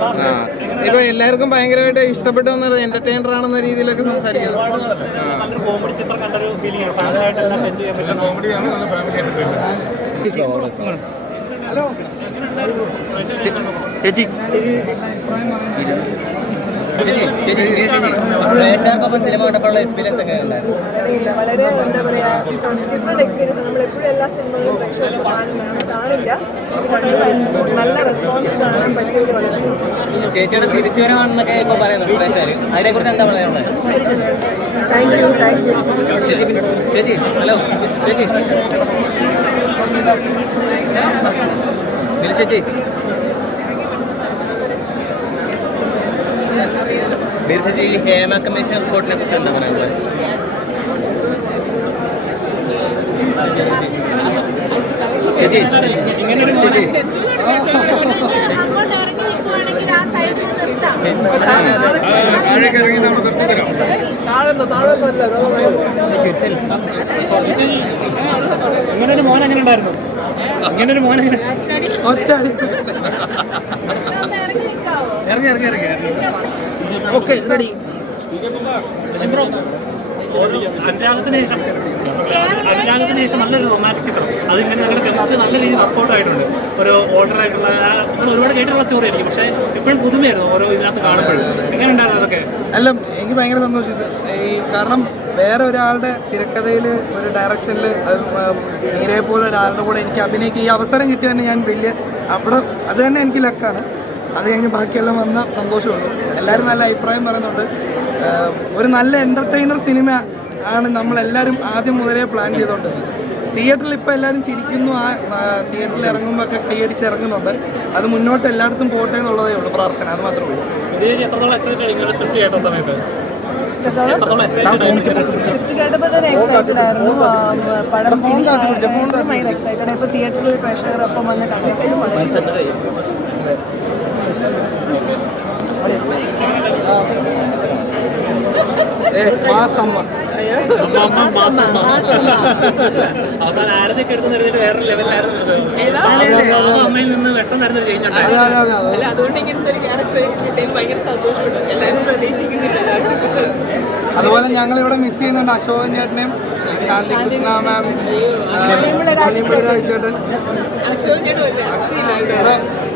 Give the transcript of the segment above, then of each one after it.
ആ. ഇപ്പൊ എല്ലാവർക്കും ഭയങ്കരമായിട്ട് ഇഷ്ടപ്പെട്ടു വന്നത് എന്റർടൈനർ ആണെന്ന രീതിയിലൊക്കെ സംസാരിക്കുന്നത് നല്ലൊരു കോമഡി ചിത്രം കണ്ടൊരു ഫീലിംഗ് ആണ് ഫാമിലിയായിട്ട് ചെയ്യാൻ പറ്റുന്ന കോമഡിയാണ് നല്ല ഫാമിലി ചേച്ചി പ്രേക്ഷകർക്കൊപ്പം സിനിമ കണ്ടപ്പോഴുള്ള എക്സ്പീരിയൻസ് ഒക്കെ ഉണ്ടായിരുന്നു വളരെ എന്താ പറയാ ഡിഫറെന്റ് എക്സ്പീരിയൻസ് നമ്മൾ എപ്പോഴും എല്ലാ സിനിമകളും പ്രേക്ഷകർക്ക് കാണുന്നതാണ്. കാണില്ല. നല്ല റെസ്പോൺസ് കാണാൻ പറ്റിയത് വളരെ. ചേച്ചിയുടെ തിരിച്ചുവരവാണെന്നൊക്കെ ഇപ്പൊ പറയുന്നുണ്ട് പ്രേക്ഷകർ അതിനെ കുറിച്ച് എന്താ പറയാനുള്ളത്? താങ്ക് യു താങ്ക് യു ചേച്ചി ചേച്ചി ഹലോ ചേച്ചി. ചേച്ചി ചേച്ചി ഈ ഹേമ കമ്മീഷൻ റിപ്പോർട്ടിനെ കുറിച്ച് എന്താ പറയുന്നത് ഇങ്ങനെ ഒരു മോൻ എങ്ങനെ ഉണ്ടായിരുന്നു. ഇങ്ങനെ ഒരു മോൻ എങ്ങനെ ഒറ്റ ഇറങ്ങി. ഇറങ്ങി ഇറങ്ങി ഇറങ്ങി. ഓക്കെ റെഡി അനുരാഗത്തിന് ശേഷം അനുരാഗത്തിന് ശേഷം നല്ലൊരു റൊമാന്റിക് ചിത്രം. അതിങ്ങനെ ഞങ്ങളുടെ കെമിസ്ട്രി നല്ല രീതിയിൽ വർക്കൗട്ട് ആയിട്ടുണ്ട്. ഒരു ഓർഡർ ആയിട്ടുള്ള നമ്മൾ ഒരുപാട് കേട്ടിട്ടുള്ള സ്റ്റോറി ആയിരിക്കും. പക്ഷേ എപ്പോഴും പുതുമയായിരുന്നു ഓരോ ഇതിനകത്ത് കാണുമ്പോഴും. എങ്ങനെ ഉണ്ടായിരുന്നു അതൊക്കെ? അല്ല എനിക്ക് ഭയങ്കര സന്തോഷം ഇത് ഈ കാരണം വേറെ ഒരാളുടെ തിരക്കഥയിൽ ഒരു ഡയറക്ഷനിൽ മീരയെ പോലെ ഒരാളുടെ കൂടെ എനിക്ക് അഭിനയിക്കുക ഈ അവസരം കിട്ടിയതന്നെ ഞാൻ വലിയ അവിടെ അത് തന്നെ എനിക്ക് ലക്കാണ്. അത് കഴിഞ്ഞ് ബാക്കിയെല്ലാം വന്ന സന്തോഷമുള്ളൂ എല്ലാവരും നല്ല അഭിപ്രായം പറയുന്നുണ്ട്. ഒരു നല്ല എന്റർടൈനർ സിനിമ ആണ് നമ്മളെല്ലാവരും ആദ്യം മുതലേ പ്ലാൻ ചെയ്തുകൊണ്ടത് തിയേറ്ററിൽ ഇപ്പോൾ എല്ലാവരും ചിരിക്കുന്നു ആ തിയേറ്ററിൽ ഇറങ്ങുമ്പോൾ ഒക്കെ കൈയടിച്ച് ഇറങ്ങുന്നുണ്ട്. അത് മുന്നോട്ട് എല്ലായിടത്തും പോട്ടെ എന്നുള്ളതേ ഉള്ളൂ പ്രാർത്ഥന അത് മാത്രമേ ഉള്ളൂ. സ്ക്രിപ്റ്റ് എക്സൈറ്റഡ് കേട്ടപ്പോൾ തന്നെ എക്സൈറ്റഡ് ആയിരുന്നു. പടം ഫിനിഷ് എക്സൈറ്റഡ് ഇപ്പോൾ തിയേറ്ററിൽ പ്രേക്ഷകരൊപ്പം വന്ന് കണ്ടപ്പോഴും അവസാനം ആരതൊക്കെ എടുത്ത് നിർത്തിയിട്ട് വേറെ ലെവലിലായിരുന്നു അമ്മയിൽ നിന്ന് ചേഞ്ച് അതെ അല്ല അതുകൊണ്ട് ഇങ്ങനത്തെ ഒരു ക്യാരക്ടർ കിട്ടിയതിൽ ഭയങ്കര സന്തോഷമുണ്ട്. എല്ലാവരും പ്രതീക്ഷിക്കുന്നില്ല അതുപോലെ ഞങ്ങൾ ഇവിടെ മിസ് ചെയ്യുന്നുണ്ട് അശോകൻ ചേട്ടനെയും ശാന്തി കൃഷ്ണ മാം ചേട്ടൻ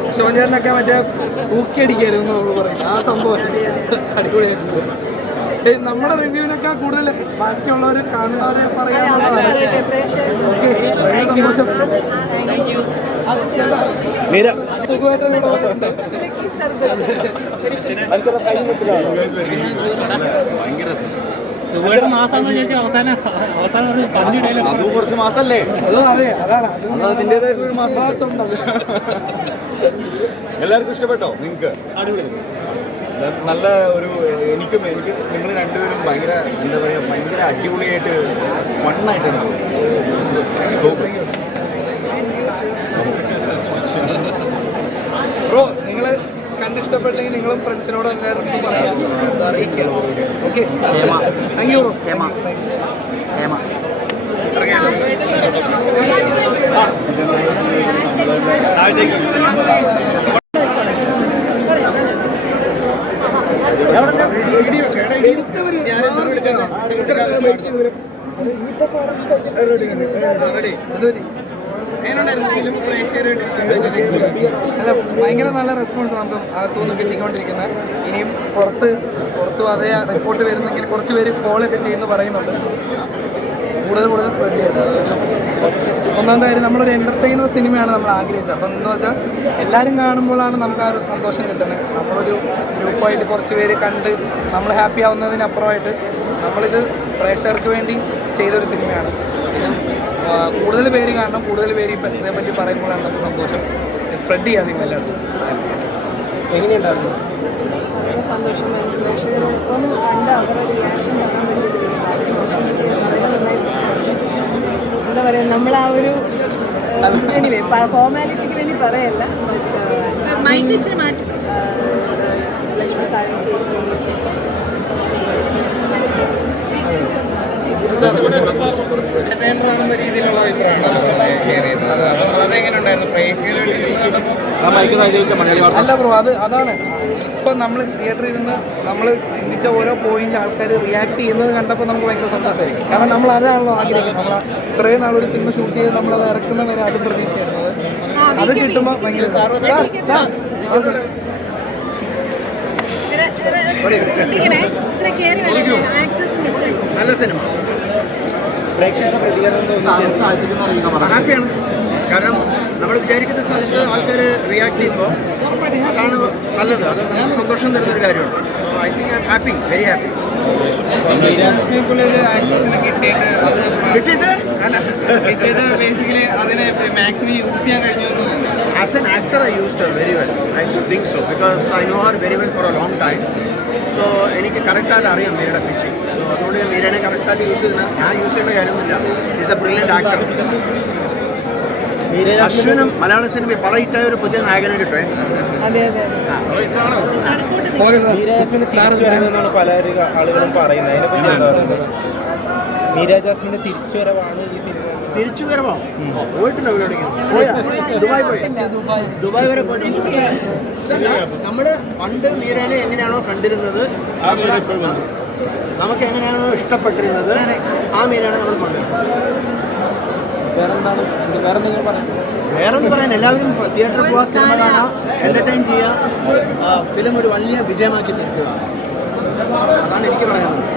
അശോകൻ ചേട്ടനൊക്കെ മറ്റേ തൂക്കിയടിക്കായിരുന്നു നമ്മൾ പറയുന്നത് ആ സംഭവം അടിപൊളിയായിട്ടുണ്ട്. നമ്മുടെ റിവ്യൂവിനൊക്കെ കൂടുതൽ ബാക്കിയുള്ളവർ കാണുന്നവരെ പറയാനുള്ളതാണ്. സന്തോഷം. മീര. അതും കുറച്ച് മാസല്ലേ? അത് അതെ അതാണ്. അത്. എല്ലാവർക്കും ഇഷ്ടപ്പെട്ടോ? നിങ്ങൾക്ക്? അടിപൊളി. നല്ല ഒരു എനിക്കും എനിക്ക് നിങ്ങൾ രണ്ടുപേരും ഭയങ്കര എന്താ പറയുക ഭയങ്കര അടിപൊളിയായിട്ട് മണ്ണായിട്ടുണ്ടാവും ബ്രോ നിങ്ങൾ കണ്ടിഷ്ടപ്പെട്ടെങ്കിൽ നിങ്ങളും ഫ്രണ്ട്സിനോട് എല്ലാവരും പറയാം. അറിയിക്കുക okay thank you bro Hema. Hema. അല്ല ഭയങ്കര നല്ല റെസ്പോൺസ് നമുക്ക് അകത്തുനിന്ന് കിട്ടിക്കൊണ്ടിരിക്കുന്നത്. ഇനിയും പുറത്ത് പുറത്ത് അതേ റിപ്പോർട്ട് വരുന്നെങ്കിൽ കുറച്ച് പേര് കോളൊക്കെ ചെയ്യുന്നു പറയുന്നുണ്ട്. കൂടുതൽ കൂടുതൽ സ്പ്രെഡ് ചെയ്യുന്നത് ഒന്നാം കാര്യം നമ്മളൊരു എന്റർടൈനർ സിനിമയാണ് നമ്മൾ ആഗ്രഹിച്ചത്. അപ്പം എന്ന് വെച്ചാൽ എല്ലാവരും കാണുമ്പോഴാണ് നമുക്ക് ആ ഒരു സന്തോഷം കിട്ടുന്നത്. നമ്മളൊരു ഗ്രൂപ്പായിട്ട് കുറച്ച് പേര് കണ്ട് നമ്മൾ ഹാപ്പി ആവുന്നതിനപ്പുറമായിട്ട് നമ്മളിത് പ്രേക്ഷകർക്ക് വേണ്ടി ചെയ്തൊരു സിനിമയാണ് കൂടുതൽ പേര് കാരണം കൂടുതൽ പേര് ഇപ്പം ഇതിനെപ്പറ്റി പറയുമ്പോഴാണ് നമുക്ക് സന്തോഷം. സ്പ്രെഡ് ചെയ്യാതെ നിങ്ങൾ എല്ലായിടത്തും. എങ്ങനെയുണ്ടായിരുന്നു? വളരെ സന്തോഷം. പ്രേക്ഷകരോടൊപ്പം കണ്ട് അവരുടെ റിയാക്ഷൻ കാണാൻ വളരെ. നന്നായി എന്താ പറയുക നമ്മൾ ആ ഒരു എനിവേ ഫോർമാലിറ്റിക്ക് വേണ്ടി പറയല്ല ലക്ഷ്മി സാരൻ ചേച്ചി ആണെന്ന രീതിയിലുള്ള അഭിപ്രായമാണ് ഷെയർ ചെയ്യുന്നത് അപ്പം അതെങ്ങനെ ഉണ്ടായിരുന്നു പ്രേക്ഷകർ ആ മൈക്ക് കൈ അല്ല ബ്രോ അത് അതാണ് ഇപ്പം നമ്മൾ തിയേറ്ററിൽ ഇരുന്ന് നമ്മൾ ചിന്തിച്ച ഓരോ പോയിന്റ് ആൾക്കാർ റിയാക്ട് ചെയ്യുന്നത് കണ്ടപ്പോൾ നമുക്ക് ഭയങ്കര സന്തോഷമായിരിക്കും കാരണം നമ്മൾ അതാണല്ലോ ആഗ്രഹിക്കുന്നത് നമ്മൾ ഇത്രയും നാൾ ഒരു സിനിമ ഷൂട്ട് ചെയ്ത് നമ്മൾ അത് ഇറക്കുന്നവരെ അത് പ്രതീക്ഷയായിരുന്നത് അത് കിട്ടുമ്പോൾ ഭയങ്കര. ശ്രദ്ധിക്കണേ ഇത്ര കയറി ആക്ട്രസ് നിൽക്കാൻ നല്ല സിനിമ ഹാപ്പിയാണ്. കാരണം നമ്മൾ വിചാരിക്കുന്ന സ്ഥലത്ത് ആൾക്കാർ റിയാക്ട് ചെയ്യുമ്പോൾ അതാണ് നല്ലത്. അത് നമുക്ക് സന്തോഷം തരുന്നൊരു കാര്യമാണ്. So I think I'm happy very happy ആക്ട്രസിനെ കിട്ടിയിട്ട് അത് കിട്ടിയിട്ട്? അല്ല കിട്ടിയിട്ട് ബേസിക്കലി അതിനെ മാക്സിമം യൂസ് ചെയ്യാൻ കഴിഞ്ഞു എന്ന് an actor, I used her very well. I think so because I know her very well for a long time. So എനിക്ക് കറക്റ്റായിട്ട് അറിയാം മീരയുടെ പിച്ചിങ് സോ അതുകൊണ്ട് ഞാൻ മീരനെ കറക്റ്റായിട്ട് യൂസ് ചെയ്യുന്ന ഞാൻ യൂസ് ചെയ്യേണ്ട കാര്യമൊന്നുമില്ല. ഈസ് എ ബ്രില്യന്റ് ആക്ടർ അശ്വിനും മലയാള സിനിമയിൽ പറയിട്ട ഒരു പുതിയ നായകനെ കിട്ടേ അതെ അതെ പക്ഷെ നടക്കോട്ട് ഓക്കെ സാർ. മീരാജാസ്മിന് തിരിച്ചു വരണമെന്നാണ് പല ആളുകളും പറയുന്നത്. മീരാ ജാസ്മിന്റെ തിരിച്ചു ഈ സിനിമ തിരിച്ചു വരവോ പോയിട്ടുണ്ട് പോയാ? ദുബായ് പോയി. ദുബായ് വരെ പോയിട്ട് നമ്മൾ പണ്ട് മീരനെ എങ്ങനെയാണോ കണ്ടിരുന്നത് നമുക്ക് എങ്ങനെയാണോ ഇഷ്ടപ്പെട്ടിരുന്നത് ആ മീരാണ് നമ്മൾ കൊണ്ടുവരുന്നത് വേറെന്താണ്? വേറെ എന്തെങ്കിലും പറയാം വേറെ ഒന്നും പറയാൻ എല്ലാവരും തിയേറ്ററിൽ പോവാ സിനിമ കാണാം എന്റർടൈൻ ചെയ്യുക ഫിലിം ഒരു വലിയ വിജയമാക്കി തീർക്കുക. അതാണ് എനിക്ക് പറയാനുള്ളത്.